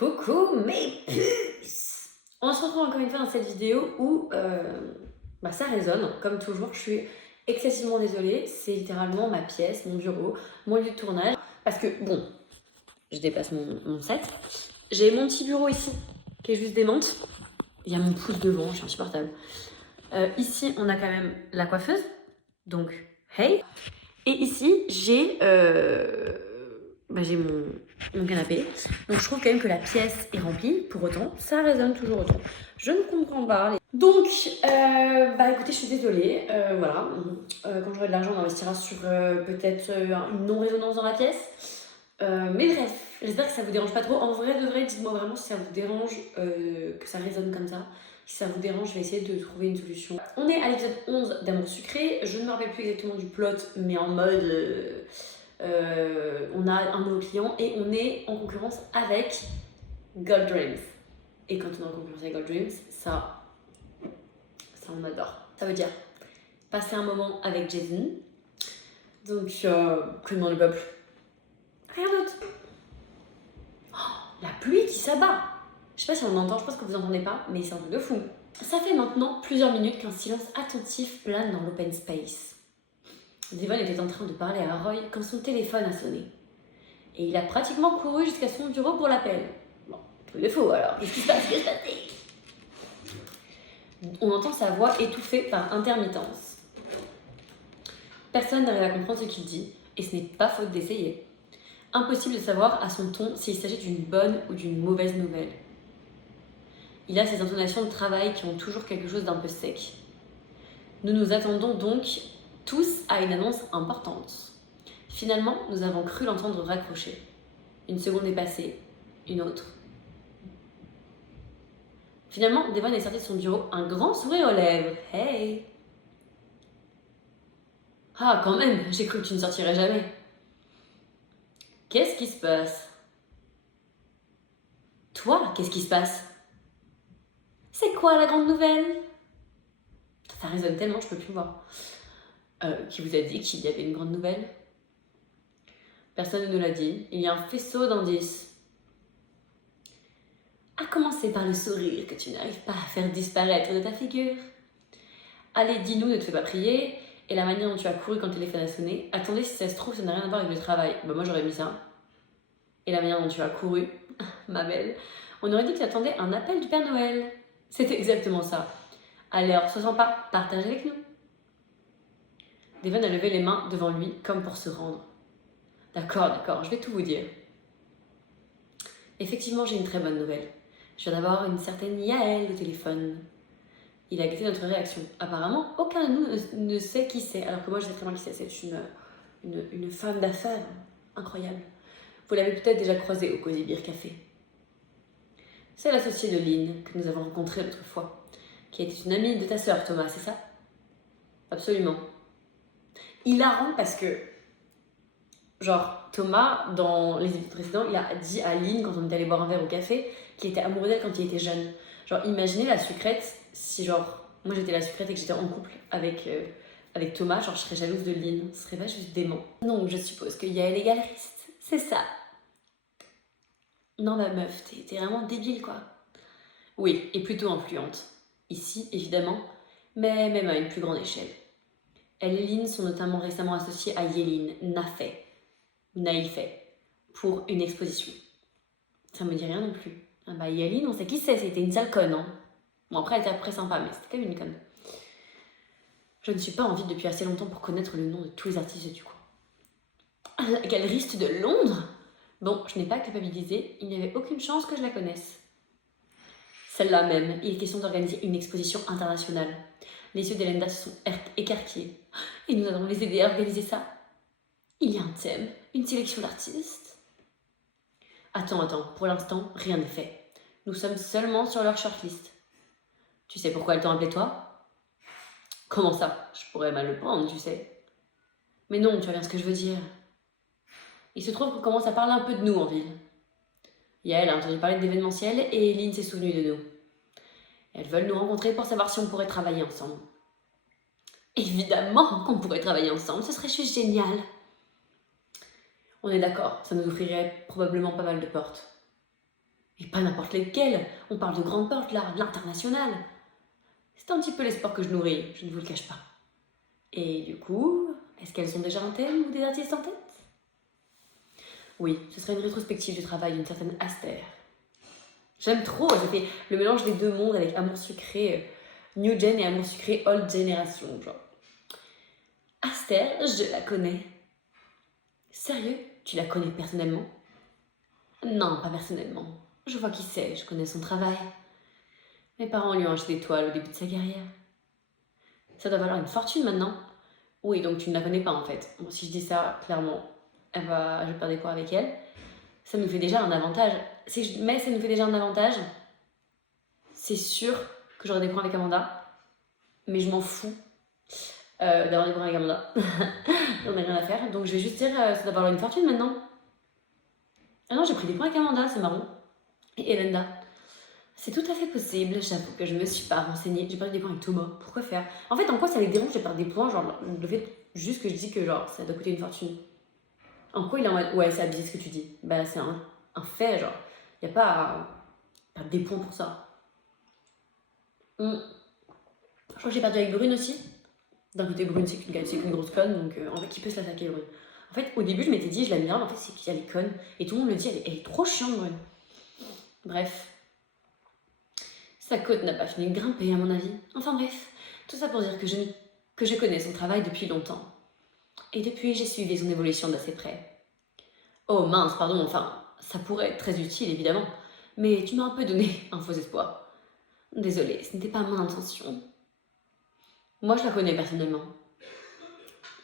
Coucou mes puces! On se retrouve encore une fois dans cette vidéo où ça résonne. Comme toujours, je suis excessivement désolée. C'est littéralement ma pièce, mon bureau, mon lieu de tournage. Parce que, bon, je dépasse mon set. J'ai mon petit bureau ici, qui est juste démente. Il y a mon pouce devant, je suis insupportable. Ici, on a quand même la coiffeuse. Donc, hey! Et ici, j'ai mon canapé. Donc je trouve quand même que la pièce est remplie. Pour autant, ça résonne toujours autant. Je ne comprends pas. Donc, écoutez, je suis désolée. Voilà. Quand j'aurai de l'argent, on investira sur peut-être une non-résonance dans la pièce. Mais bref, j'espère que ça vous dérange pas trop. En vrai, de vrai, dites-moi vraiment si ça vous dérange que ça résonne comme ça. Si ça vous dérange, je vais essayer de trouver une solution. On est à l'épisode 11 d'Amour sucré. Je ne me rappelle plus exactement du plot, mais en mode... on a un nouveau client et on est en concurrence avec Gold Dreams. Et quand on est en concurrence avec Gold Dreams, ça on adore. Ça veut dire passer un moment avec Jason. Donc, que demande le peuple? Rien d'autre. La pluie qui s'abat. Je sais pas si on entend, je pense que vous entendez pas, mais c'est un truc de fou. Ça fait maintenant plusieurs minutes qu'un silence attentif plane dans l'open space. Devon était en train de parler à Roy quand son téléphone a sonné. Et il a pratiquement couru jusqu'à son bureau pour l'appel. Bon, truc de faux alors, qu'est-ce qui se passe? On entend sa voix étouffée par intermittence. Personne n'arrive à comprendre ce qu'il dit, et ce n'est pas faute d'essayer. Impossible de savoir à son ton s'il s'agit d'une bonne ou d'une mauvaise nouvelle. Il a ces intonations de travail qui ont toujours quelque chose d'un peu sec. Nous nous attendons donc tous à une annonce importante. Finalement, nous avons cru l'entendre raccrocher. Une seconde est passée, une autre. Finalement, Devon est sorti de son bureau, un grand sourire aux lèvres. Hey! Ah, quand même, j'ai cru que tu ne sortirais jamais. Qu'est-ce qui se passe? Toi, qu'est-ce qui se passe? C'est quoi la grande nouvelle? Ça résonne tellement, je peux plus voir. Qui vous a dit qu'il y avait une grande nouvelle? Personne ne nous l'a dit. Il y a un faisceau d'indices. À commencer par le sourire que tu n'arrives pas à faire disparaître de ta figure. Allez, dis-nous, ne te fais pas prier. Et la manière dont tu as couru quand le téléphone a sonné. Attendez, si ça se trouve, ça n'a rien à voir avec le travail. Moi, j'aurais mis ça. Et la manière dont tu as couru, ma belle. On aurait dit que tu attendais un appel du Père Noël. C'était exactement ça. Alors, sois sympa, partage avec nous. Devon a levé les mains devant lui, comme pour se rendre. D'accord, je vais tout vous dire. Effectivement, j'ai une très bonne nouvelle. Je viens d'avoir une certaine Yael au téléphone. Il a guetté notre réaction. Apparemment, aucun de nous ne sait qui c'est, alors que moi je sais très bien qui c'est. C'est une femme d'affaires incroyable. Vous l'avez peut-être déjà croisée au Cozy Beer Café. C'est l'associée de Lynn que nous avons rencontrée l'autre fois, qui était une amie de ta sœur, Thomas, c'est ça? Absolument. Hilarant parce que, Thomas, dans les épisodes précédents, il a dit à Lynn, quand on était allé boire un verre au café, qu'il était amoureux d'elle quand il était jeune. Imaginez la sucrète, si moi j'étais la sucrète et que j'étais en couple avec Thomas, je serais jalouse de Lynn. Ce serait pas juste dément. Non, je suppose qu'il y a les galeristes, c'est ça. Non, ma meuf, t'es vraiment débile, quoi. Oui, et plutôt influente. Ici, évidemment, mais même à une plus grande échelle. Elle et Lynn sont notamment récemment associées à Yelin Naïfet, pour une exposition. Ça me dit rien non plus. Yelin, on sait qui c'est, c'était une sale conne, hein. Bon, après, elle était après sympa, mais c'était quand même une conne. Je ne suis pas en ville depuis assez longtemps pour connaître le nom de tous les artistes du coin. La galeriste de Londres? Bon, je n'ai pas culpabilisé, il n'y avait aucune chance que je la connaisse. Celle-là même, il est question d'organiser une exposition internationale. Les yeux d'Elenda se sont écarquillés. Et nous allons les aider à organiser ça. Il y a un thème, une sélection d'artistes. Attends, pour l'instant, rien n'est fait. Nous sommes seulement sur leur shortlist. Tu sais pourquoi elles t'ont appelé toi? Comment ça? Je pourrais mal le prendre, tu sais. Mais non, tu vois bien ce que je veux dire. Il se trouve qu'on commence à parler un peu de nous en ville. Yael a entendu parler d'événementiel et Lynn s'est souvenue de nous. Elles veulent nous rencontrer pour savoir si on pourrait travailler ensemble. Évidemment qu'on pourrait travailler ensemble, ce serait juste génial. On est d'accord, ça nous ouvrirait probablement pas mal de portes. Et pas n'importe lesquels, on parle de grandes portes là, de l'international. C'est un petit peu les sports que je nourris, je ne vous le cache pas. Et du coup, est-ce qu'elles ont déjà un thème ou des artistes en tête? Oui, ce serait une rétrospective du travail d'une certaine Aster. J'aime trop, ça fait le mélange des deux mondes avec Amour sucré New Gen et Amour sucré Old Generation, genre. Aster, je la connais. Sérieux? Tu la connais personnellement? Non, pas personnellement. Je vois qui c'est, je connais son travail. Mes parents lui ont acheté des toiles au début de sa carrière. Ça doit valoir une fortune maintenant. Oui, donc tu ne la connais pas en fait. Bon, si je dis ça, clairement, je vais perdre des points avec elle. Ça nous fait déjà un avantage. Mais ça nous fait déjà un avantage. C'est sûr que j'aurai des points avec Amanda. Mais je m'en fous d'avoir des points avec Amanda. On n'a rien à faire. Donc je vais juste dire, ça doit valoir une fortune maintenant. Ah non, j'ai pris des points avec Amanda, c'est marrant. Et Elenda. C'est tout à fait possible, j'avoue que je me suis pas renseignée. J'ai perdu des points avec Thomas, pourquoi faire? En fait, en quoi ça les dérange de perdre des points? Genre, le fait juste que je dis que genre, ça doit coûter une fortune. En quoi il est en mode, ouais, c'est abusé ce que tu dis? Bah, c'est un fait, genre. Y a pas à perdre des points pour ça. Je crois que j'ai perdu avec Brune aussi. D'un côté, Brune, c'est qu'une grosse conne, donc en fait, qui peut se l'attaquer, Brune? En fait, au début, je m'étais dit, je l'aime bien, mais en fait, c'est qu'elle est conne. Et tout le monde me dit, elle est trop chiante, Brune. Bref. Sa côte n'a pas fini de grimper, à mon avis. Enfin bref, tout ça pour dire que je connais son travail depuis longtemps. Et depuis, j'ai suivi son évolution d'assez près. Oh mince, pardon, enfin, ça pourrait être très utile, évidemment. Mais tu m'as un peu donné un faux espoir. Désolée, ce n'était pas mon intention. Moi, je la connais personnellement.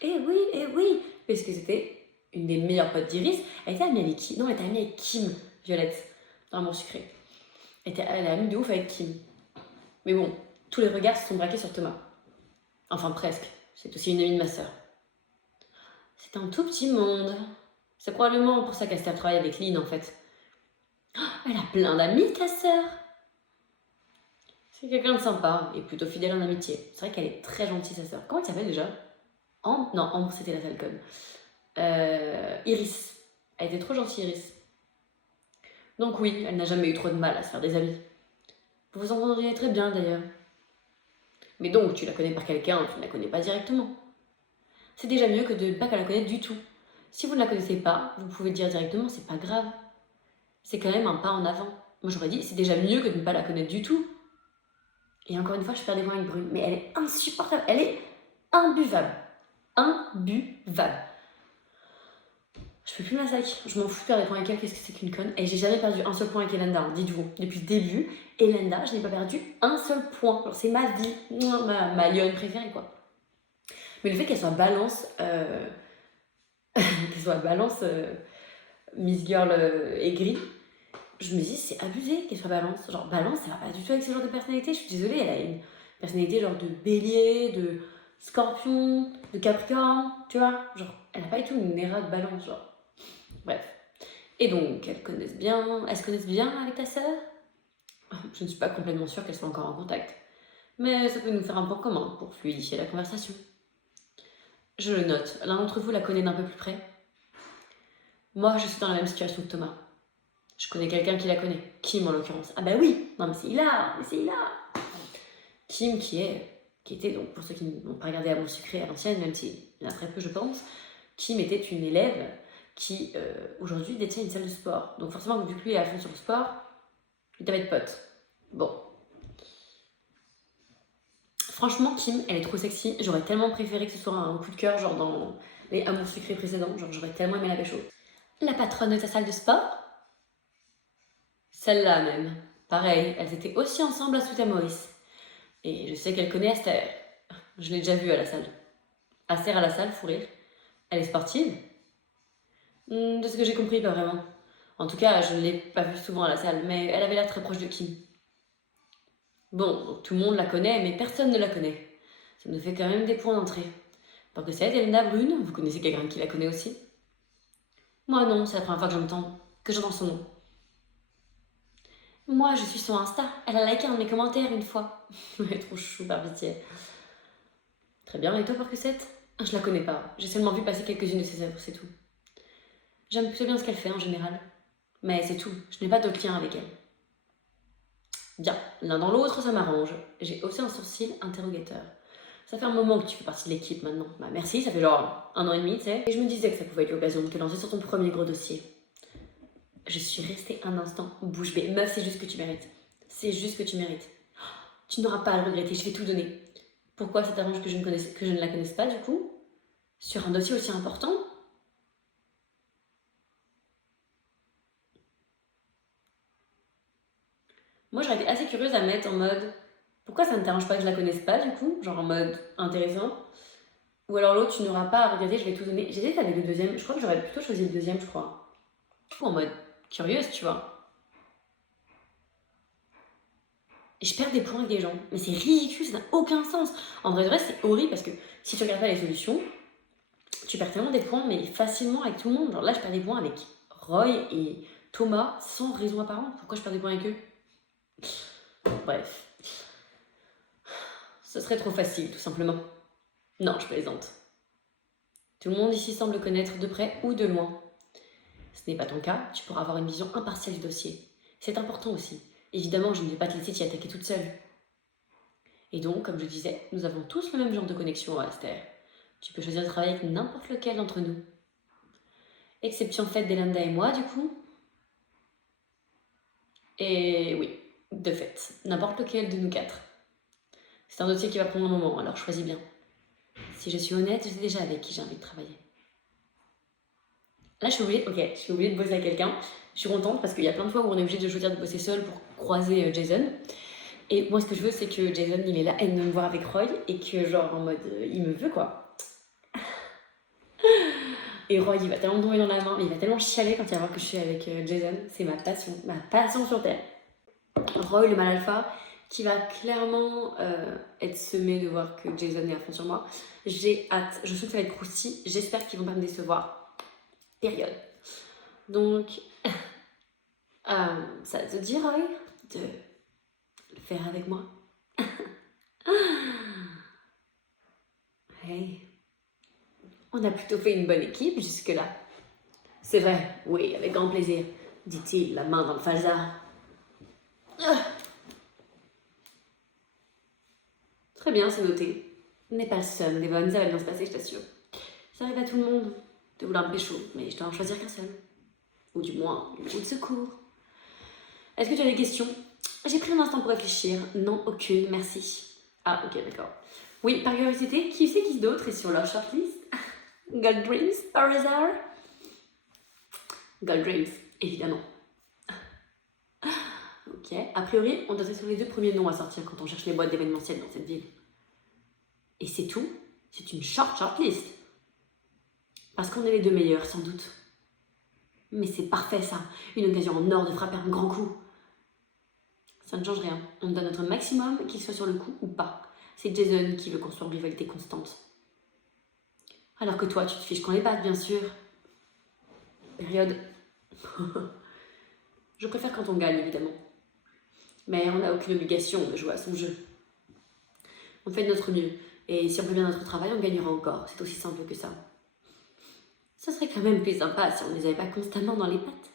Eh oui, parce que c'était une des meilleures potes d'Iris. Elle était amie avec qui? Non, elle était amie avec Kim, Violette, dans Amour sucré. Elle est amie de ouf avec Kim. Mais bon, tous les regards se sont braqués sur Thomas. Enfin, presque. C'est aussi une amie de ma sœur. C'est un tout petit monde. C'est probablement pour ça qu'Aster travaille avec Lynn, en fait. Oh, elle a plein d'amis, ta sœur. C'est quelqu'un de sympa et plutôt fidèle en amitié. C'est vrai qu'elle est très gentille, sa sœur. Comment elle s'appelle déjà? Ambre? Non, Ambre, c'était la Falcon. Iris. Elle était trop gentille, Iris. Donc oui, elle n'a jamais eu trop de mal à se faire des amis. Vous vous entendriez très bien, d'ailleurs. Mais donc, tu la connais par quelqu'un, tu ne la connais pas directement. C'est déjà mieux que de ne pas la connaître du tout. Si vous ne la connaissez pas, vous pouvez dire directement, c'est pas grave. C'est quand même un pas en avant. Moi j'aurais dit, c'est déjà mieux que de ne pas la connaître du tout. Et encore une fois, je perds des points avec Brune. Mais elle est insupportable, elle est imbuvable. Imbuvable. Je peux plus ma sac, je m'en fous de perdre des points avec elle, qu'est-ce que c'est qu'une conne? Et j'ai jamais perdu un seul point avec Elenda, hein, dites-vous. Depuis le début, Elenda, je n'ai pas perdu un seul point. Alors, c'est ma vie, ma lionne préférée, quoi. Mais le fait qu'elle soit balance, Miss Girl aigrie, je me dis c'est abusé qu'elle soit balance. Genre balance, ça va pas du tout avec ce genre de personnalité. Je suis désolée, elle a une personnalité genre de bélier, de scorpion, de capricorne, tu vois. Genre, elle a pas du tout une éra de balance, genre. Bref. Et donc, elles se connaissent bien avec ta sœur? Je ne suis pas complètement sûre qu'elles soient encore en contact. Mais ça peut nous faire un point commun pour fluidifier la conversation. Je le note, l'un d'entre vous la connaît d'un peu plus près. Moi, je suis dans la même situation que Thomas. Je connais quelqu'un qui la connaît. Kim, en l'occurrence. Ah bah oui. Non, mais c'est Hilar. Kim, qui était, donc, pour ceux qui n'ont pas regardé Amour sucré à l'ancienne, même s'il y en a très peu, je pense, Kim était une élève qui, aujourd'hui, détient une salle de sport. Donc forcément, vu que lui est à fond sur le sport, il devait être pote. Bon. Franchement, Kim, elle est trop sexy. J'aurais tellement préféré que ce soit un coup de cœur, genre dans les Amours sucrés précédents. Genre, j'aurais tellement aimé la pécho. La patronne de ta salle de sport? Celle-là même. Pareil, elles étaient aussi ensemble à Sweet Maurice. Et je sais qu'elle connaît Aster. Je l'ai déjà vue à la salle. Aster à la salle, fou rire. Elle est sportive? De ce que j'ai compris, pas vraiment. En tout cas, je ne l'ai pas vue souvent à la salle, mais elle avait l'air très proche de Kim. Bon, donc tout le monde la connaît, mais personne ne la connaît. Ça nous fait quand même des points d'entrée. Pour que c'est Elena Brune, vous connaissez quelqu'un qui la connaît aussi? Moi non, c'est la première fois que j'entends son nom. Moi, je suis sur Insta. Elle a liké un de mes commentaires une fois. Elle est trop chou, par pitié. Très bien, et toi, Percocette? Je la connais pas. J'ai seulement vu passer quelques-unes de ses œuvres, c'est tout. J'aime plutôt bien ce qu'elle fait en général. Mais c'est tout. Je n'ai pas d'autre lien avec elle. Bien, l'un dans l'autre, ça m'arrange. J'ai haussé un sourcil interrogateur. Ça fait un moment que tu fais partie de l'équipe maintenant. Bah merci, ça fait genre 1 an et demi, tu sais. Et je me disais que ça pouvait être l'occasion de te lancer sur ton premier gros dossier. Je suis restée un instant bouche bée. Meuf, c'est juste ce que tu mérites. C'est juste ce que tu mérites. Tu n'auras pas à le regretter, je vais tout donner. Pourquoi ça t'arrange que je ne la connaisse pas du coup? Sur un dossier aussi important? Moi j'aurais été assez curieuse à mettre en mode pourquoi ça ne t'arrange pas que je la connaisse pas du coup? Genre en mode intéressant. Ou alors l'autre, tu n'auras pas à regretter, je vais tout donner. J'hésite avec le deuxième, je crois que j'aurais plutôt choisi le deuxième, je crois. En mode curieuse, tu vois. Et je perds des points avec des gens. Mais c'est ridicule, ça n'a aucun sens. En vrai, de vrai, c'est horrible parce que si tu regardes pas les solutions, tu perds tellement des points, mais facilement avec tout le monde. Genre là, je perds des points avec Roy et Thomas sans raison apparente. Pourquoi je perds des points avec eux? Bref. Ce serait trop facile, tout simplement. Non, je plaisante. Tout le monde ici semble connaître de près ou de loin. Ce n'est pas ton cas, tu pourras avoir une vision impartiale du dossier. C'est important aussi. Évidemment, je ne vais pas te laisser t'y attaquer toute seule. Et donc, comme je disais, nous avons tous le même genre de connexion à Aster. Tu peux choisir de travailler avec n'importe lequel d'entre nous. Exception faite d'Elanda et moi, du coup. Et oui, de fait, n'importe lequel de nous quatre. C'est un dossier qui va prendre un moment, alors choisis bien. Si je suis honnête, je sais déjà avec qui j'ai envie de travailler. Là, je suis obligée de bosser avec quelqu'un. Je suis contente parce qu'il y a plein de fois où on est obligé de choisir de bosser seul pour croiser Jason. Et moi, ce que je veux, c'est que Jason, il ait la haine de me voir avec Roy et que, genre, en mode, il me veut, quoi. Et Roy, il va tellement me tomber dans la main, mais il va tellement chialer quand il va voir que je suis avec Jason. C'est ma passion sur Terre. Roy, le mal alpha, qui va clairement être semé de voir que Jason est à fond sur moi. J'ai hâte, je sais que ça va être croustillant, j'espère qu'ils vont pas me décevoir. Période. Donc, ça te dit, Roy, de le faire avec moi? Hey, on a plutôt fait une bonne équipe jusque-là. C'est vrai, oui, avec grand plaisir, dit-il, la main dans le falzar. Très bien, c'est noté. N'aie pas le seum, Devon, ça va bien se passer, je t'assure. Ça arrive à tout le monde de vouloir me pécho, mais je dois en choisir qu'un seul. Ou du moins, une roue de secours. Est-ce que tu as des questions? J'ai pris un instant pour réfléchir. Non, aucune, merci. Ah, ok, d'accord. Oui, par curiosité, qui c'est qui d'autre est sur leur shortlist? Gold Dreams, par hasard? Gold Dreams, évidemment. Ok, a priori, on doit être sur les 2 premiers noms à sortir quand on cherche les boîtes d'événementiel dans cette ville. Et c'est tout? C'est une shortlist. Parce qu'on est les 2 meilleurs, sans doute. Mais c'est parfait ça, une occasion en or de frapper un grand coup. Ça ne change rien, on donne notre maximum, qu'il soit sur le coup ou pas. C'est Jason qui veut construire une rivalité constante. Alors que toi, tu te fiches qu'on les batte, bien sûr. Période. Je préfère quand on gagne, évidemment. Mais on n'a aucune obligation de jouer à son jeu. On fait de notre mieux, et si on fait bien notre travail, on gagnera encore. C'est aussi simple que ça. Ce serait quand même plus sympa si on ne les avait pas constamment dans les pattes.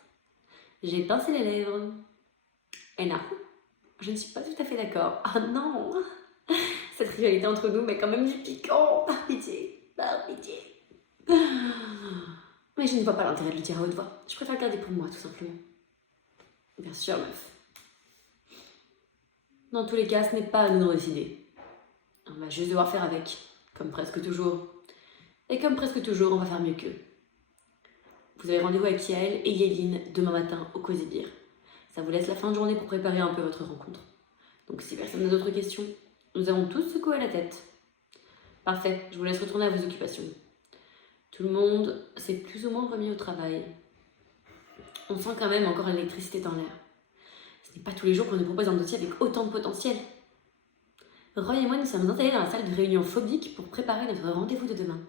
J'ai pincé les lèvres. Et non, je ne suis pas tout à fait d'accord. Ah non! Cette rivalité entre nous met quand même du piquant. Par pitié, par pitié. Mais je ne vois pas l'intérêt de le dire à haute voix. Je préfère le garder pour moi, tout simplement. Bien sûr, meuf. Dans tous les cas, ce n'est pas à nous de décider. On va juste devoir faire avec, comme presque toujours. Et comme presque toujours, on va faire mieux qu'eux. Vous avez rendez-vous avec Yael et Yéline demain matin au Cozy Beer. Ça vous laisse la fin de journée pour préparer un peu votre rencontre. Donc si personne n'a d'autres questions, nous avons tous secoué la tête. Parfait, je vous laisse retourner à vos occupations. Tout le monde s'est plus ou moins remis au travail. On sent quand même encore l'électricité dans l'air. Ce n'est pas tous les jours qu'on nous propose un dossier avec autant de potentiel. Roy et moi nous sommes installés dans la salle de réunion phobique pour préparer notre rendez-vous de demain.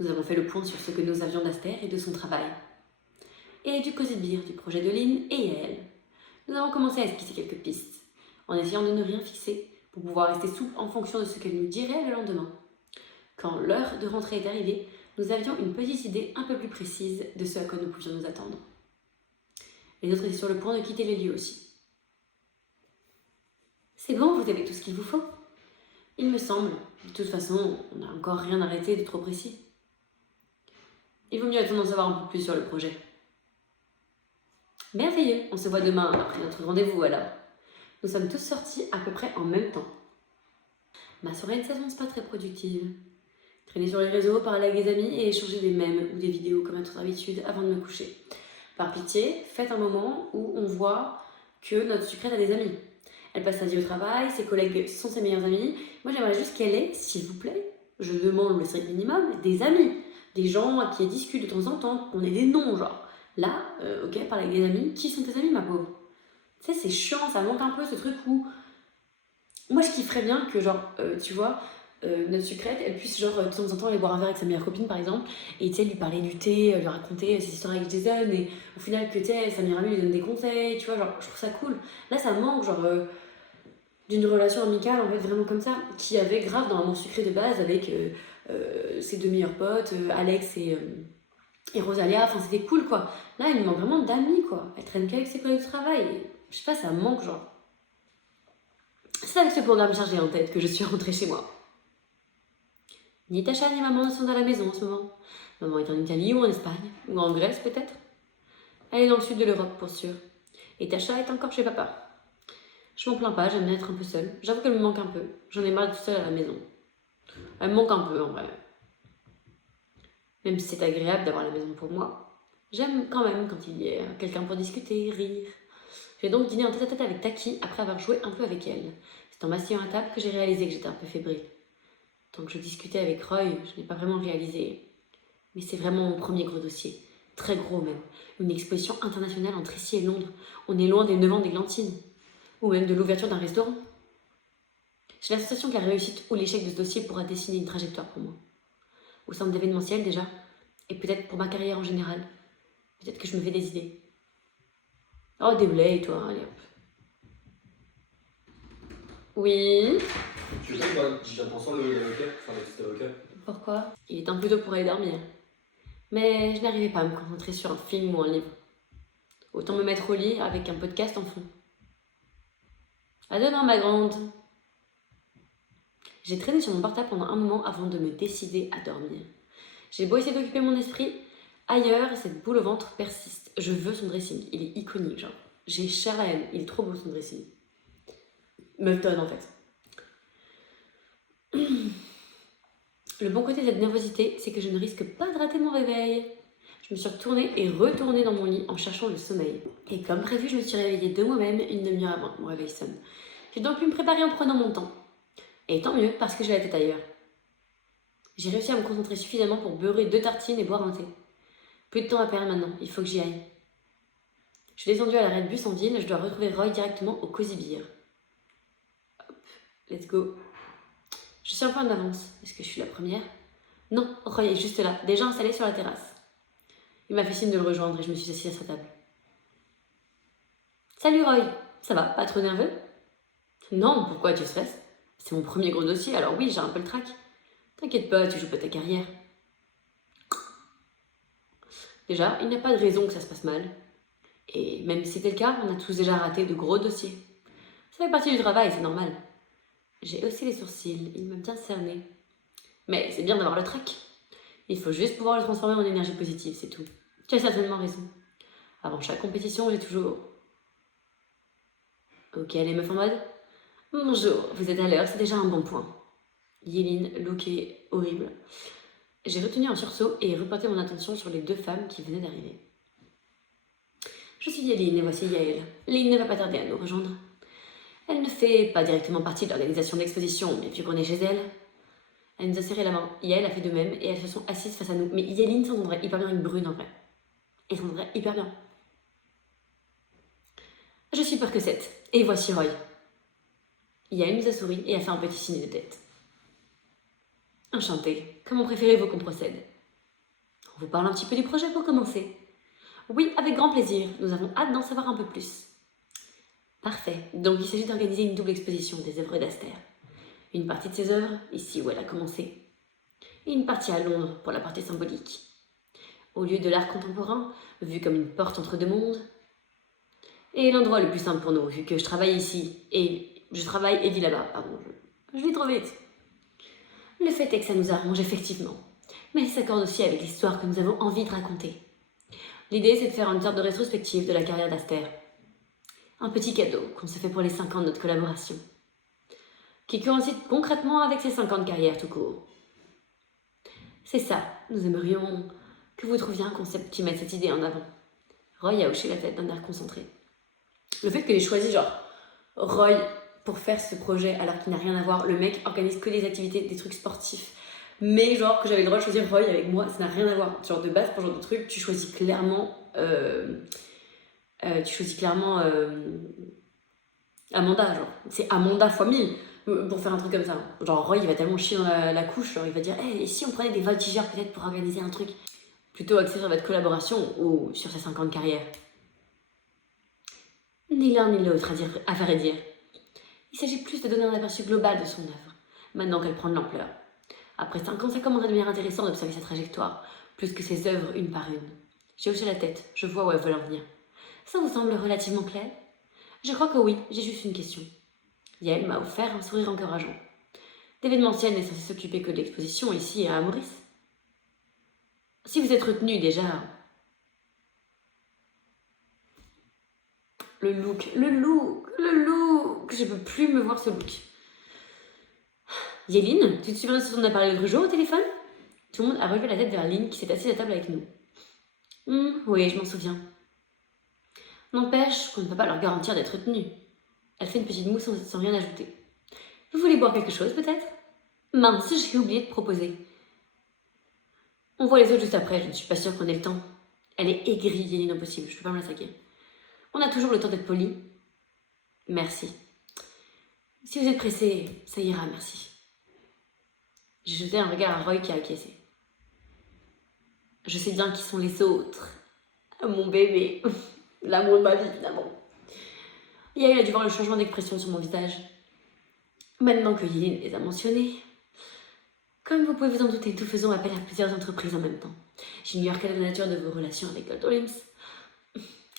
Nous avons fait le point sur ce que nous avions d'Aster et de son travail. Et du Cozy Beer, du projet de Lynn et Yael. Nous avons commencé à esquisser quelques pistes, en essayant de ne rien fixer pour pouvoir rester souple en fonction de ce qu'elle nous dirait le lendemain. Quand l'heure de rentrée est arrivée, nous avions une petite idée un peu plus précise de ce à quoi nous pouvions nous attendre. Les autres étaient sur le point de quitter les lieux aussi. C'est bon, vous avez tout ce qu'il vous faut. Il me semble. De toute façon, on n'a encore rien arrêté de trop précis. Il vaut mieux attendre d'en savoir un peu plus sur le projet. Merveilleux, on se voit demain après notre rendez-vous alors. Nous sommes tous sortis à peu près en même temps. Ma soirée ne s'annonce pas très productive. Traîner sur les réseaux, parler avec des amis et échanger des mèmes ou des vidéos comme à notre habitude avant de me coucher. Par pitié, faites un moment où on voit que notre sucrète a des amis. Elle passe sa vie au travail, ses collègues sont ses meilleurs amis. Moi j'aimerais juste qu'elle ait, s'il vous plaît, je demande le strict minimum, des amis. Des gens à qui elle discute de temps en temps, qu'on ait des noms genre. Là, ok, parler avec des amis, qui sont tes amis ma pauvre? Tu sais, c'est chiant, ça manque un peu ce truc où... Moi je kifferais bien que genre, tu vois, notre sucrète, elle puisse genre de temps en temps aller boire un verre avec sa meilleure copine par exemple, et tu sais, lui parler du thé, lui raconter ses histoires avec Jason, et au final que tu sais, sa meilleure amie lui donne des conseils, tu vois, genre je trouve ça cool. Là ça manque genre d'une relation amicale en fait vraiment comme ça, qui avait grave dans l'amour sucré de base avec ses deux meilleurs potes, Alex et Rosalia, enfin c'était cool quoi. Là il me manque vraiment d'amis quoi, elle traîne qu'avec ses collègues de travail, et, je sais pas, ça me manque genre. C'est avec ce programme chargé en tête que je suis rentrée chez moi. Ni Tasha ni maman ne sont à la maison en ce moment. Maman est en Italie ou en Espagne, ou en Grèce peut-être. Elle est dans le sud de l'Europe pour sûr. Et Tasha est encore chez papa. Je m'en plains pas, j'aime bien être un peu seule. J'avoue qu'elle me manque un peu. J'en ai marre d'être seule à la maison. Elle me manque un peu en vrai. Même si c'est agréable d'avoir la maison pour moi. J'aime quand même quand il y a quelqu'un pour discuter, rire. J'ai donc dîné en tête-à-tête avec Taki après avoir joué un peu avec elle. C'est en m'asseyant à table que j'ai réalisé que j'étais un peu fébrile. Tant que je discutais avec Roy, je n'ai pas vraiment réalisé. Mais c'est vraiment mon premier gros dossier. Très gros même. Une exposition internationale entre ici et Londres. On est loin des 9 ans d'Églantine. Ou même de l'ouverture d'un restaurant. J'ai la sensation que la réussite ou l'échec de ce dossier pourra dessiner une trajectoire pour moi. Au sein de l'événementiel déjà. Et peut-être pour ma carrière en général. Peut-être que je me fais des idées. Oh, déblai, toi, allez hop. Oui. Tu sais, bah, j'ai l'impression de l'avocat, enfin le avocat. Pourquoi? Il est un peu tôt pour aller dormir. Mais je n'arrivais pas à me concentrer sur un film ou un livre. Autant me mettre au lit avec un podcast en fond. À demain, ma grande. J'ai traîné sur mon portable pendant un moment avant de me décider à dormir. J'ai beau essayer d'occuper mon esprit, ailleurs, cette boule au ventre persiste. Je veux son dressing, il est iconique, genre. J'ai cher à elle, il est trop beau son dressing. Melton en fait. Le bon côté de cette nervosité, c'est que je ne risque pas de rater mon réveil. Je me suis retournée et retournée dans mon lit en cherchant le sommeil. Et comme prévu, je me suis réveillée de moi-même une demi-heure avant que mon réveil sonne. J'ai donc pu me préparer en prenant mon temps. Et tant mieux, parce que j'ai la tête ailleurs. J'ai réussi à me concentrer suffisamment pour beurrer 2 tartines et boire un thé. Plus de temps à perdre maintenant, il faut que j'y aille. Je suis descendue à l'arrêt de bus en ville, je dois retrouver Roy directement au Cozy Beer. Hop, let's go. Je suis un peu en avance. Est-ce que je suis la première? Non, Roy est juste là, déjà installé sur la terrasse. Il m'a fait signe de le rejoindre et je me suis assise à sa table. Salut Roy, ça va, pas trop nerveux? Non, pourquoi tu stresses? C'est mon premier gros dossier, alors oui, j'ai un peu le trac. T'inquiète pas, tu joues pas ta carrière. Déjà, il n'y a pas de raison que ça se passe mal. Et même si c'était le cas, on a tous déjà raté de gros dossiers. Ça fait partie du travail, c'est normal. J'ai haussé les sourcils, il m'a bien cerné. Mais c'est bien d'avoir le trac. Il faut juste pouvoir le transformer en énergie positive, c'est tout. Tu as certainement raison. Avant chaque compétition, j'ai toujours... Ok, les meufs en mode? Bonjour, vous êtes à l'heure, c'est déjà un bon point. Yéline, lookée, horrible. J'ai retenu un sursaut et reporté mon attention sur les 2 femmes qui venaient d'arriver. Je suis Yéline et voici Yael. Lynn ne va pas tarder à nous rejoindre. Elle ne fait pas directement partie de l'organisation de l'exposition, mais vu qu'on est chez elle, elle nous a serré la main. Yael a fait de même et elles se sont assises face à nous. Mais Yéline s'entendrait hyper bien avec Brune en vrai. Elle s'entendrait hyper bien. Je suis Percocette et voici Roy. Yael nous a souri et a fait un petit signe de tête. Enchantée. Comment préférez-vous qu'on procède? On vous parle un petit peu du projet pour commencer. Oui, avec grand plaisir. Nous avons hâte d'en savoir un peu plus. Parfait. Donc il s'agit d'organiser une double exposition des œuvres d'Aster. Une partie de ses œuvres, ici où elle a commencé, et une partie à Londres pour la partie symbolique. Au lieu de l'art contemporain, vu comme une porte entre 2 mondes, et l'endroit le plus simple pour nous, vu que je travaille ici, et Je travaille et vis là-bas, pardon, je lis trop vite. Le fait est que ça nous arrange effectivement, mais ça s'accorde aussi avec l'histoire que nous avons envie de raconter. L'idée, c'est de faire une sorte de rétrospective de la carrière d'Aster. Un petit cadeau qu'on se fait pour les 5 ans de notre collaboration, qui coïncide concrètement avec ces 5 ans de carrière tout court. C'est ça, nous aimerions que vous trouviez un concept qui mette cette idée en avant. Roy a hoché la tête d'un air concentré. Le fait qu'elle ait choisi, genre, Roy pour faire ce projet alors qu'il n'a rien à voir, le mec organise que des activités, des trucs sportifs, mais genre que j'avais le droit de choisir Roy avec moi, ça n'a rien à voir. Genre de base, pour ce genre de truc, tu choisis clairement Amanda, genre. C'est Amanda fois 1000 pour faire un truc comme ça. Genre Roy, il va tellement chier dans la couche, genre il va dire hey, et si on prenait des voltigeurs peut-être pour organiser un truc plutôt axé sur votre collaboration ou sur ses 5 ans de carrière. Ni l'un ni l'autre, à vrai dire. Il s'agit plus de donner un aperçu global de son œuvre, maintenant qu'elle prend de l'ampleur. Après 5 ans, ça commence à devenir intéressant d'observer sa trajectoire, plus que ses œuvres une par une. J'ai hoché la tête, je vois où elle veut en venir. Ça vous semble relativement clair? Je crois que oui, j'ai juste une question. Yael m'a offert un sourire encourageant. D'événementiel n'est censé s'occuper que de l'exposition ici à Maurice. Si vous êtes retenu déjà... Le look, je peux plus me voir ce look. Yéline, tu te souviens de ce qu'on a parlé l'autre jour au téléphone? Tout le monde a relevé la tête vers Lynn qui s'est assise à table avec nous. Oui, je m'en souviens. N'empêche qu'on ne peut pas leur garantir d'être retenus. Elle fait une petite moue sans rien ajouter. Vous voulez boire quelque chose peut-être? Mince, j'ai oublié de proposer. On voit les autres juste après, je ne suis pas sûre qu'on ait le temps. Elle est aigrie, Yéline, impossible, je peux pas me la saquer. On a toujours le temps d'être poli. Merci. Si vous êtes pressé, ça ira, merci. J'ai jeté un regard à Roy qui a acquiescé. Je sais bien qui sont les autres. Mon bébé. L'amour de ma vie, évidemment. Yael a dû voir le changement d'expression sur mon visage. Maintenant que Yéline les a mentionnés, comme vous pouvez vous en douter, nous faisons appel à plusieurs entreprises en même temps. J'ignore quelle est la nature de vos relations avec Gold Dreams.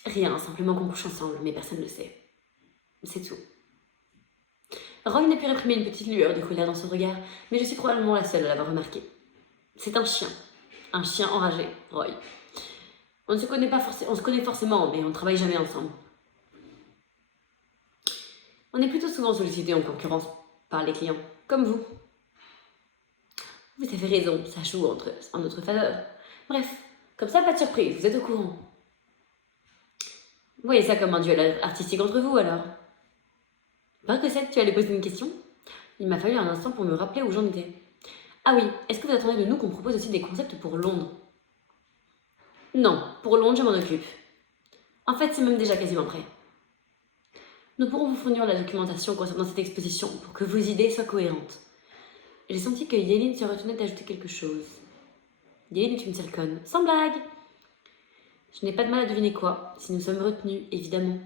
Rien, simplement qu'on couche ensemble, mais personne ne le sait. C'est tout. Roy n'a pu réprimer une petite lueur de colère dans son regard, mais je suis probablement la seule à l'avoir remarqué. C'est un chien enragé, Roy. On se connaît forcément, mais on ne travaille jamais ensemble. On est plutôt souvent sollicité en concurrence par les clients, comme vous. Vous avez raison, ça joue en notre faveur. Bref, comme ça, pas de surprise, vous êtes au courant. Vous voyez ça comme un duel artistique entre vous, alors? Pas que tu allais poser une question? Il m'a fallu un instant pour me rappeler où j'en étais. Ah oui, est-ce que vous attendez de nous qu'on propose aussi des concepts pour Londres? Non, pour Londres, je m'en occupe. En fait, c'est même déjà quasiment prêt. Nous pourrons vous fournir la documentation concernant cette exposition pour que vos idées soient cohérentes. J'ai senti que Yéline se retenait d'ajouter quelque chose. Yéline est une seule conne, sans blague. Je n'ai pas de mal à deviner quoi, si nous sommes retenus, évidemment.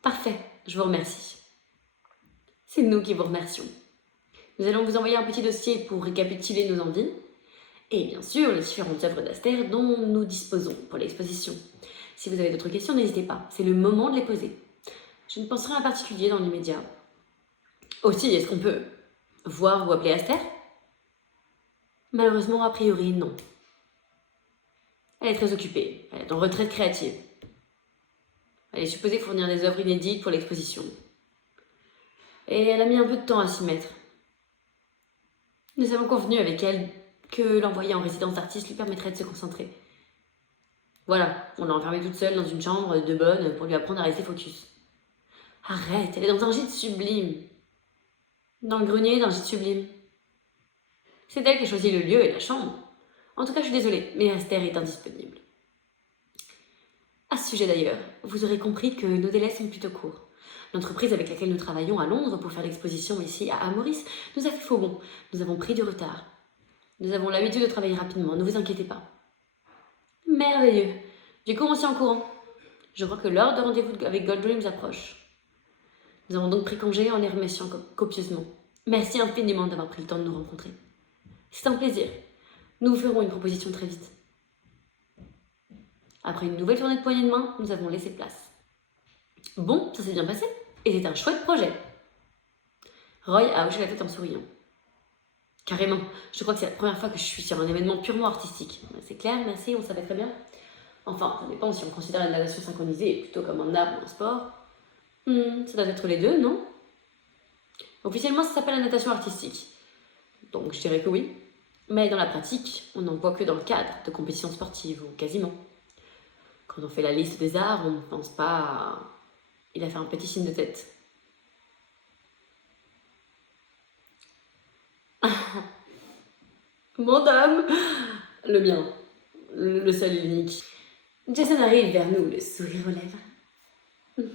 Parfait, je vous remercie. C'est nous qui vous remercions. Nous allons vous envoyer un petit dossier pour récapituler nos envies, et bien sûr les différentes œuvres d'Aster dont nous disposons pour l'exposition. Si vous avez d'autres questions, n'hésitez pas, c'est le moment de les poser. Je ne pense rien en particulier dans l'immédiat. Aussi, est-ce qu'on peut voir ou appeler Aster? Malheureusement, a priori, non. Elle est très occupée, elle est en retraite créative. Elle est supposée fournir des œuvres inédites pour l'exposition. Et elle a mis un peu de temps à s'y mettre. Nous avons convenu avec elle que l'envoyer en résidence d'artiste lui permettrait de se concentrer. Voilà, on l'a enfermée toute seule dans une chambre de bonne pour lui apprendre à rester focus. Arrête, elle est dans un gîte sublime. Dans le grenier d'un gîte sublime. C'est elle qui a choisi le lieu et la chambre. En tout cas, je suis désolée, mais Aster est indisponible. À ce sujet d'ailleurs, vous aurez compris que nos délais sont plutôt courts. L'entreprise avec laquelle nous travaillons à Londres pour faire l'exposition ici à Maurice nous a fait faux bon. Nous avons pris du retard. Nous avons l'habitude de travailler rapidement, ne vous inquiétez pas. Merveilleux. Du coup, on s'y en courant. Je crois que l'heure de rendez-vous avec Gold Dreams approche. Nous avons donc pris congé en les remerciant copieusement. Merci infiniment d'avoir pris le temps de nous rencontrer. C'est un plaisir. Nous vous ferons une proposition très vite. Après une nouvelle tournée de poignées de main, nous avons laissé place. Bon, ça s'est bien passé. Et c'est un chouette projet. Roy a hoché la tête en souriant. Carrément, je crois que c'est la première fois que je suis sur un événement purement artistique. C'est clair, merci, on savait très bien. Enfin, ça dépend si on considère la natation synchronisée plutôt comme un art ou un sport. Ça doit être les deux, non? Officiellement, ça s'appelle la natation artistique. Donc je dirais que oui. Mais dans la pratique, on n'en voit que dans le cadre de compétitions sportives, ou quasiment. Quand on fait la liste des arts, on ne pense pas à... Il a fait un petit signe de tête. Mon dame! Le mien. Le seul et l'unique. Jason arrive vers nous, le sourire aux lèvres.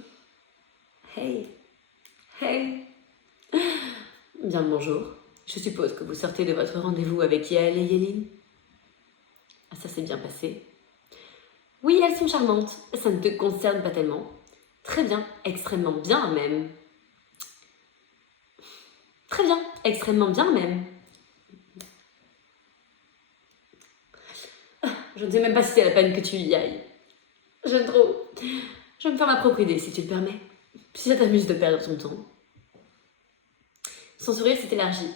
Hey! Hey! Bien le bonjour. Je suppose que vous sortez de votre rendez-vous avec Yael et Yéline. Ah, ça s'est bien passé. Oui, elles sont charmantes. Ça ne te concerne pas tellement. Très bien, extrêmement bien même. Très bien, extrêmement bien même. Je ne sais même pas si c'est la peine que tu y ailles. J'aime trop. Je vais me faire ma propre idée, si tu le permets. Si ça t'amuse de perdre ton temps. Son sourire s'est élargi.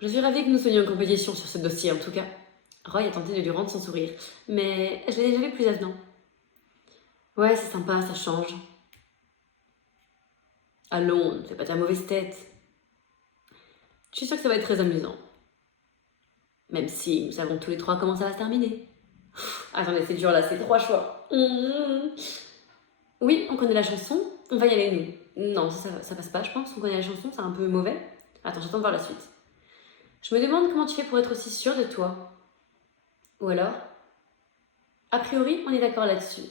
Je suis ravie que nous soyons en compétition sur ce dossier, en tout cas. Roy a tenté de lui rendre son sourire, mais je l'ai déjà vu plus avenant. Ouais, c'est sympa, ça change. Allons, ne fais pas ta mauvaise tête. Je suis sûre que ça va être très amusant. Même si nous savons tous les trois comment ça va se terminer. Attendez, c'est dur là, c'est 3 choix. Oui, on connaît la chanson, on va y aller nous. Non, ça passe pas, je pense. On connaît la chanson, c'est un peu mauvais. Attends, j'attends de voir la suite. Je me demande comment tu fais pour être aussi sûre de toi. Ou alors, a priori, on est d'accord là-dessus.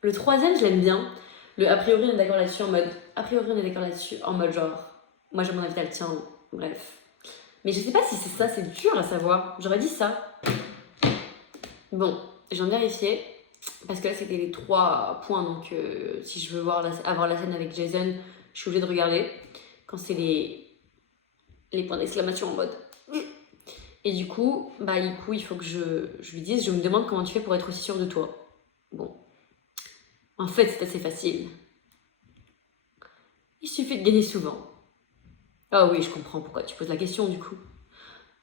Le troisième, je l'aime bien. Le a priori, on est d'accord là-dessus en mode. A priori, on est d'accord là-dessus en mode genre. Moi, j'ai mon avis, elle tient. Bref. Mais je sais pas si c'est ça, c'est dur à savoir. J'aurais dit ça. Bon, je viens de vérifier. Parce que là, c'était les 3 points. Donc, si je veux avoir la scène avec Jason, je suis obligée de regarder. Quand c'est les points d'exclamation en mode. Et du coup, il faut que je lui dise, je me demande comment tu fais pour être aussi sûre de toi. Bon. En fait, c'est assez facile. Il suffit de gagner souvent. Ah oui, je comprends pourquoi tu poses la question du coup.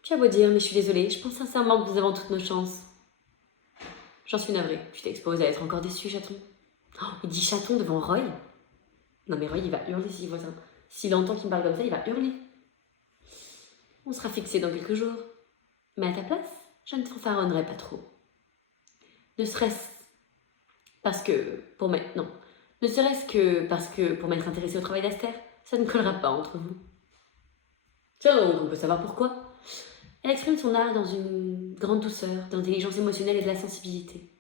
Tu as beau dire, mais je suis désolée, je pense sincèrement que nous avons toutes nos chances. J'en suis navrée, tu t'exposes à être encore déçu, chaton. Oh, il dit chaton devant Roy. Non mais Roy, il va hurler s'il voit ça. S'il entend qu'il me parle comme ça, il va hurler. On sera fixé dans quelques jours. Mais à ta place, je ne te fanfaronnerai pas trop. Ne serait-ce parce que pour m'être... Non. Ne serait-ce que parce que pour m'être intéressée au travail d'Aster, ça ne collera pas entre vous. Tiens donc, on peut savoir pourquoi. Elle exprime son art dans une grande douceur, d'intelligence émotionnelle et de la sensibilité.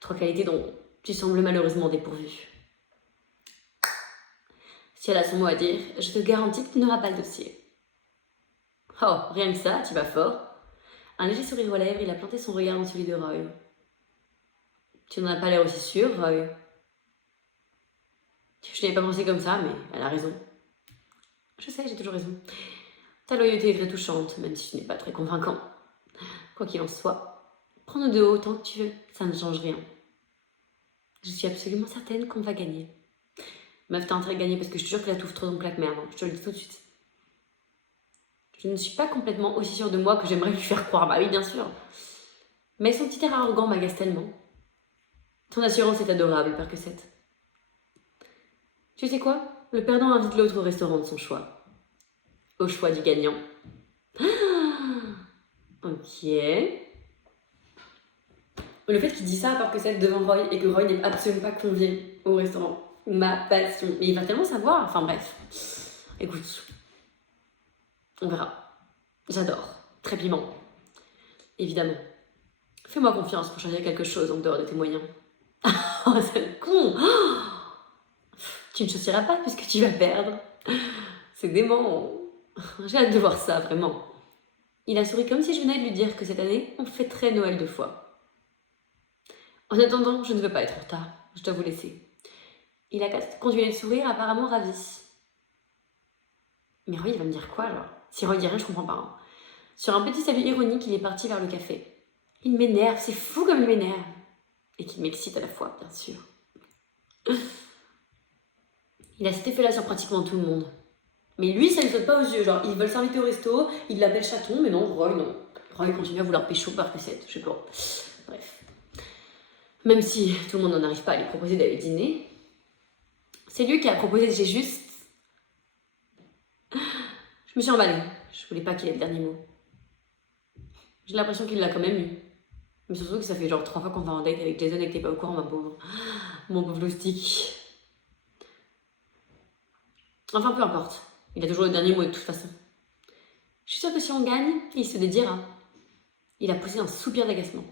3 qualités dont tu sembles malheureusement dépourvu. Si elle a son mot à dire, je te garantis que tu n'auras pas le dossier. Oh, rien que ça, tu vas fort. Un léger sourire aux lèvres, il a planté son regard dans celui de Roy. Tu n'en as pas l'air aussi sûr, Roy. Je n'y ai pas pensé comme ça, mais elle a raison. Je sais, j'ai toujours raison. Ta loyauté est très touchante, même si ce n'est pas très convaincant. Quoi qu'il en soit, prends-nous de haut autant que tu veux, ça ne change rien. Je suis absolument certaine qu'on va gagner. Meuf, t'as intérêt à gagner parce que je te jure que la touffe trop dans claque merde, je te le dis tout de suite. Je ne suis pas complètement aussi sûre de moi que j'aimerais lui faire croire, bah oui, bien sûr. Mais son petit air arrogant m'agace tellement. Ton assurance est adorable, Percocette. Tu sais quoi? Le perdant invite l'autre au restaurant de son choix. Au choix du gagnant. Ok. Le fait qu'il dit ça à Percocette devant Roy et que Roy n'est absolument pas convié au restaurant. Ma passion. Mais il va tellement savoir. Enfin bref. Écoute. On verra. J'adore. Très piment. Évidemment. Fais-moi confiance pour choisir quelque chose en dehors de tes moyens. Oh, c'est le con! Tu ne choisiras pas puisque tu vas perdre. C'est dément. J'ai hâte de voir ça, vraiment. Il a souri comme si je venais de lui dire que cette année, on fêterait Noël 2 fois. En attendant, je ne veux pas être en retard. Je dois vous laisser. Il a continué de sourire, apparemment ravi. Mais Roy, il va me dire quoi, alors? Si Roy dit rien, je comprends pas. Hein. Sur un petit salut ironique, il est parti vers le café. Il m'énerve, c'est fou comme il m'énerve. Et qu'il m'excite à la fois, bien sûr. Il a cet effet-là sur pratiquement tout le monde. Mais lui, ça ne saute pas aux yeux. Genre, ils veulent s'inviter au resto, il l'appelle chaton, mais non, Roy, non. Roy continue à vouloir pécho par cassette, je sais pas. Bref. Même si tout le monde n'en arrive pas à lui proposer d'aller dîner, c'est lui qui a proposé, j'ai juste... Je me suis emballée. Je voulais pas qu'il ait le dernier mot. J'ai l'impression qu'il l'a quand même eu. Mais surtout que ça fait genre 3 fois qu'on va en date avec Jason et que t'es pas au courant, ma pauvre. Mon pauvre loustic. Enfin, peu importe. Il a toujours le dernier mot de toute façon. Je suis sûre que si on gagne, il se dédiera. Il a poussé un soupir d'agacement.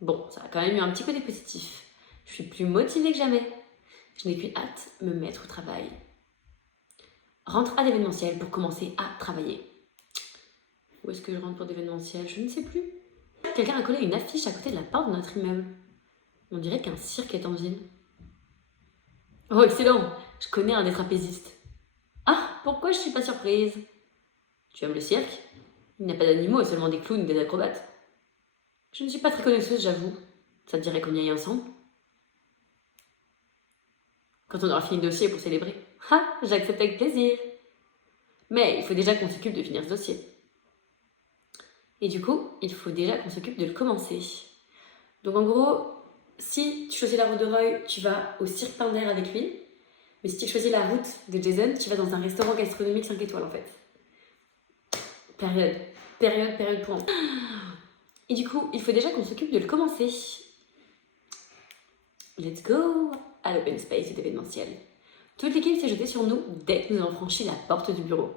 Bon, ça a quand même eu un petit côté positif. Je suis plus motivée que jamais. Je n'ai qu'une hâte, me mettre au travail. Rentre à l'événementiel pour commencer à travailler. Où est-ce que je rentre pour l'événementiel? Je ne sais plus. Quelqu'un a collé une affiche à côté de la porte de notre immeuble. On dirait qu'un cirque est en ville. Oh, excellent! Je connais un des trapézistes. Ah, pourquoi je suis pas surprise? Tu aimes le cirque? Il n'y a pas d'animaux, seulement des clowns et des acrobates. Je ne suis pas très connaisseuse, j'avoue. Ça te dirait qu'on y aille ensemble? Quand on aura fini le dossier pour célébrer. Ah, j'accepte avec plaisir. Mais il faut déjà qu'on s'occupe de finir ce dossier. Et du coup, il faut déjà qu'on s'occupe de le commencer. Donc en gros, si tu choisis la route de Roy, tu vas au cirque Pinder avec lui. Mais si tu choisis la route de Jason, tu vas dans un restaurant gastronomique 5 étoiles en fait. Période pour en... Et du coup, il faut déjà qu'on s'occupe de le commencer. Let's go à l'open space de l'événementiel. Toute l'équipe s'est jetée sur nous dès que nous avons franchi la porte du bureau.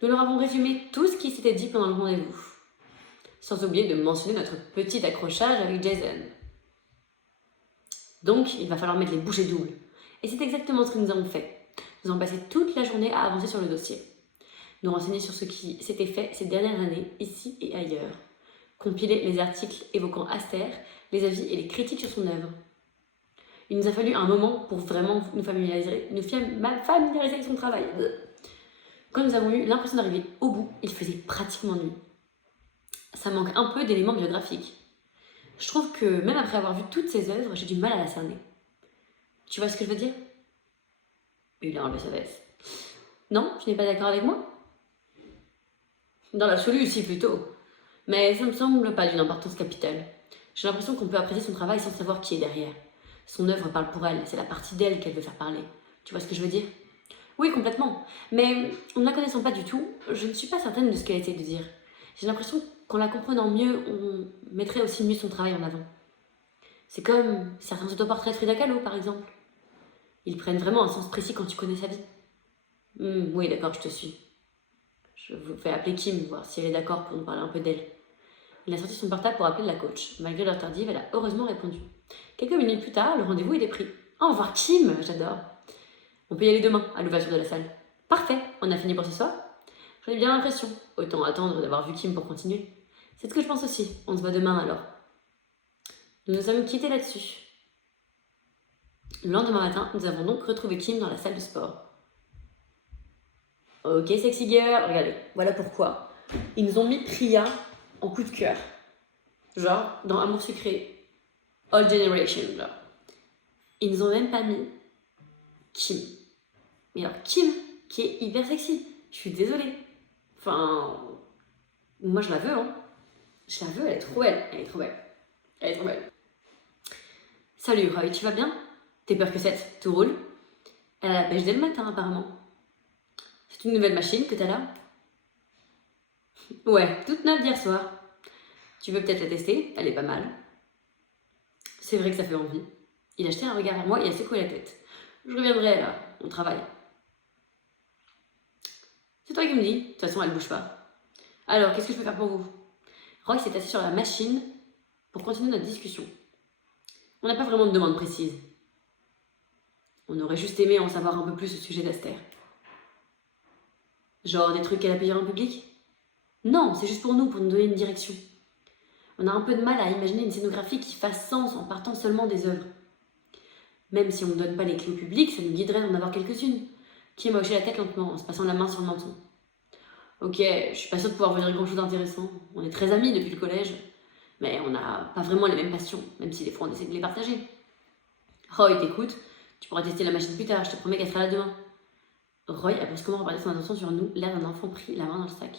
Nous leur avons résumé tout ce qui s'était dit pendant le rendez-vous. Sans oublier de mentionner notre petit accrochage avec Jason. Donc, il va falloir mettre les bouchées doubles. Et c'est exactement ce que nous avons fait. Nous avons passé toute la journée à avancer sur le dossier. Nous renseigner sur ce qui s'était fait ces dernières années, ici et ailleurs. Compiler les articles évoquant Aster, les avis et les critiques sur son œuvre. Il nous a fallu un moment pour vraiment nous familiariser avec son travail. Quand nous avons eu l'impression d'arriver au bout, il faisait pratiquement nuit. Ça manque un peu d'éléments biographiques. Je trouve que même après avoir vu toutes ses œuvres, j'ai du mal à la cerner. Tu vois ce que je veux dire? Il a enlevé sa veste. Non, tu n'es pas d'accord avec moi? Dans l'absolu, si plutôt. Mais ça me semble pas d'une importance capitale. J'ai l'impression qu'on peut apprécier son travail sans savoir qui est derrière. Son œuvre parle pour elle, c'est la partie d'elle qu'elle veut faire parler. Tu vois ce que je veux dire? Oui, complètement. Mais en ne la connaissant pas du tout, je ne suis pas certaine de ce qu'elle essaie de dire. J'ai l'impression qu'en la comprenant mieux, on mettrait aussi mieux son travail en avant. C'est comme certains autoportraits de Frida Kahlo, par exemple. Ils prennent vraiment un sens précis quand tu connais sa vie. Oui, d'accord, je te suis. Je vous fais appeler Kim, voir si elle est d'accord pour nous parler un peu d'elle. Il a sorti son portable pour appeler la coach. Malgré l'heure tardive, elle a heureusement répondu. Quelques minutes plus tard, le rendez-vous était pris. Oh, voir Kim, j'adore. On peut y aller demain, à l'ouverture de la salle. Parfait, on a fini pour ce soir? J'en ai bien l'impression. Autant attendre d'avoir vu Kim pour continuer. C'est ce que je pense aussi. On se voit demain alors. Nous nous sommes quittés là-dessus. Le lendemain matin, nous avons donc retrouvé Kim dans la salle de sport. Ok, sexy girl, regardez, voilà pourquoi. Ils nous ont mis Priya en coup de cœur. Genre, dans Amour sucré, All Generation, genre. Ils nous ont même pas mis Kim. Mais alors, Kim, qui est hyper sexy. Je suis désolée. Enfin, moi je la veux, hein. Je la veux, elle est trop belle. Elle est trop belle. Elle est trop belle. Salut Roy, tu vas bien? T'es percussette, tout roule? Elle a la pêche dès le matin, apparemment. C'est une nouvelle machine que t'as là? Ouais, toute neuve d'hier soir. Tu veux peut-être la tester? Elle est pas mal. C'est vrai que ça fait envie. Il a jeté un regard vers moi et a secoué la tête. Je reviendrai là, on travaille. C'est toi qui me dis, de toute façon elle bouge pas. Alors, qu'est-ce que je peux faire pour vous? Roy s'est assis sur la machine pour continuer notre discussion. On n'a pas vraiment de demande précise. On aurait juste aimé en savoir un peu plus au sujet d'Aster. Genre des trucs qu'elle a payés en public? Non, c'est juste pour nous donner une direction. On a un peu de mal à imaginer une scénographie qui fasse sens en partant seulement des œuvres. Même si on ne donne pas les clés au public, ça nous guiderait d'en avoir quelques-unes. Kim a hoché la tête lentement, en se passant la main sur le menton. Ok, je suis pas sûre de pouvoir vous dire grand chose d'intéressant. On est très amis depuis le collège, mais on n'a pas vraiment les mêmes passions, même si des fois on essaie de les partager. Roy t'écoute, Tu pourras tester la machine plus tard, je te promets qu'elle sera là demain. Roy a brusquement reporté son attention sur nous, l'air d'un enfant pris la main dans le sac.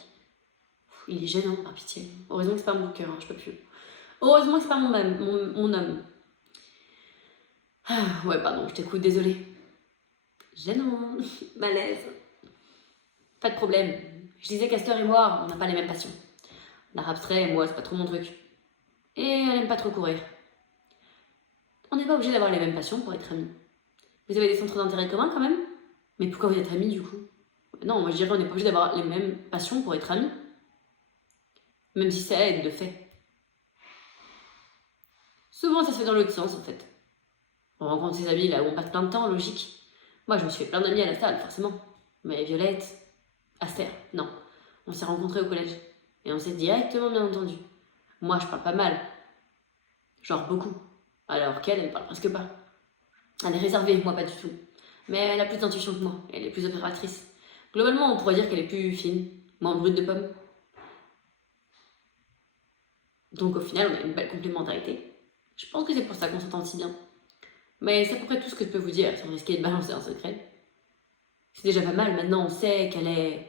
Il est gênant, par pitié. Heureusement que c'est pas mon cœur, hein, je peux plus. Heureusement que c'est pas mon homme. Ah, ouais, pardon, je t'écoute, désolée. Gênant, malaise. Pas de problème. Je disais qu'Astor et moi, on n'a pas les mêmes passions. L'art abstrait, moi, c'est pas trop mon truc. Et elle aime pas trop courir. On n'est pas obligé d'avoir les mêmes passions pour être amis. Vous avez des centres d'intérêt communs quand même? Mais pourquoi vous êtes amis du coup? Non, moi je dirais on n'est pas obligé d'avoir les mêmes passions pour être amis. Même si ça aide de fait. Souvent ça se fait dans l'autre sens en fait. On rencontre ses amis là où on passe plein de temps, logique. Moi je me suis fait plein d'amis à la salle, forcément. Mais Violette, Aster, non. On s'est rencontrés au collège. Et on s'est directement bien entendu. Moi je parle pas mal. Genre beaucoup. Alors qu'elle, elle parle presque pas. Elle est réservée, moi pas du tout. Mais elle a plus d'intuition que moi, elle est plus observatrice. Globalement, on pourrait dire qu'elle est plus fine, moins brute de pomme. Donc au final, on a une belle complémentarité. Je pense que c'est pour ça qu'on s'entend si bien. Mais c'est à peu près tout ce que je peux vous dire, sans risquer de balancer un secret. C'est déjà pas mal, maintenant on sait qu'elle est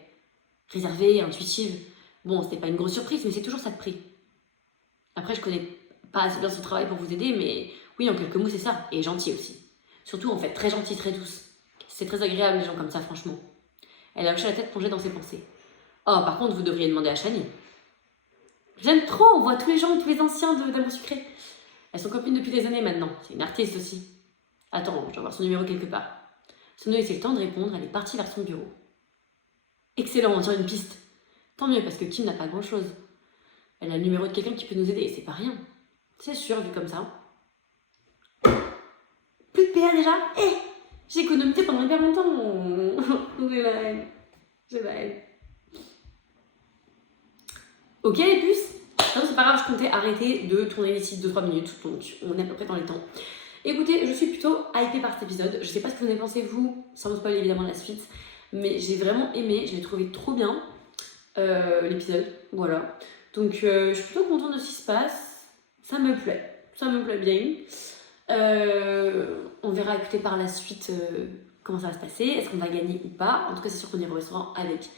réservée, intuitive. Bon, c'était pas une grosse surprise, mais c'est toujours ça de prix. Après, je connais pas assez bien son travail pour vous aider, mais oui, en quelques mots, c'est ça. Et gentil aussi. Surtout, en fait, très gentille, très douce. C'est très agréable, les gens comme ça, franchement. Elle a hoché la tête plongée dans ses pensées. Oh, par contre, vous devriez demander à Shani. J'aime trop, on voit tous les gens, tous les anciens d'Amour Sucré. Elles sont copines depuis des années maintenant. C'est une artiste aussi. Attends, je dois voir son numéro quelque part. Sans nous laisser le temps de répondre, elle est partie vers son bureau. Excellent, on tient une piste. Tant mieux, parce que Kim n'a pas grand-chose. Elle a le numéro de quelqu'un qui peut nous aider, et c'est pas rien. C'est sûr, vu comme ça. Plus de PA déjà? J'ai économisé pendant hyper longtemps. J'ai la haine. Ok les puces? Non, c'est pas grave, je comptais arrêter de tourner d'ici 2-3 minutes, donc on est à peu près dans les temps. Écoutez, je suis plutôt hypée par cet épisode. Je sais pas ce que vous en avez pensé vous, sans me spoiler évidemment la suite, mais j'ai vraiment aimé, je l'ai trouvé trop bien, l'épisode, voilà. Donc je suis plutôt contente de ce qui se passe, ça me plaît bien. On verra écouter par la suite comment ça va se passer, est-ce qu'on va gagner ou pas. En tout cas c'est sûr qu'on ira au restaurant avec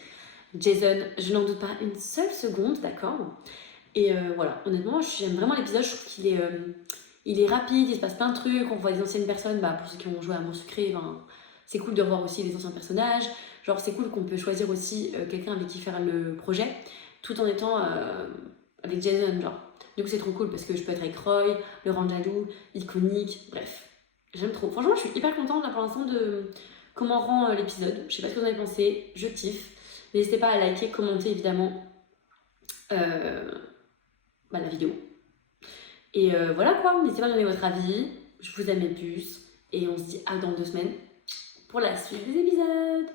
Jason, je n'en doute pas une seule seconde, d'accord. Et voilà, honnêtement j'aime vraiment l'épisode, je trouve qu'il est, il est rapide, il se passe plein de trucs, on voit des anciennes personnes, pour ceux qui ont joué à Amour Sucré, c'est cool de revoir aussi les anciens personnages, genre c'est cool qu'on peut choisir aussi quelqu'un avec qui faire le projet, tout en étant avec Jason, genre. Du coup c'est trop cool parce que je peux être avec Roy, Laurent Jaloux, Iconique, bref. J'aime trop. Franchement je suis hyper contente là pour l'instant de comment rend l'épisode. Je sais pas ce que vous en avez pensé, je kiffe. N'hésitez pas à liker, commenter évidemment la vidéo. Et voilà quoi, n'hésitez pas à donner votre avis. Je vous aime mes puces. Et on se dit à dans 2 semaines pour la suite des épisodes.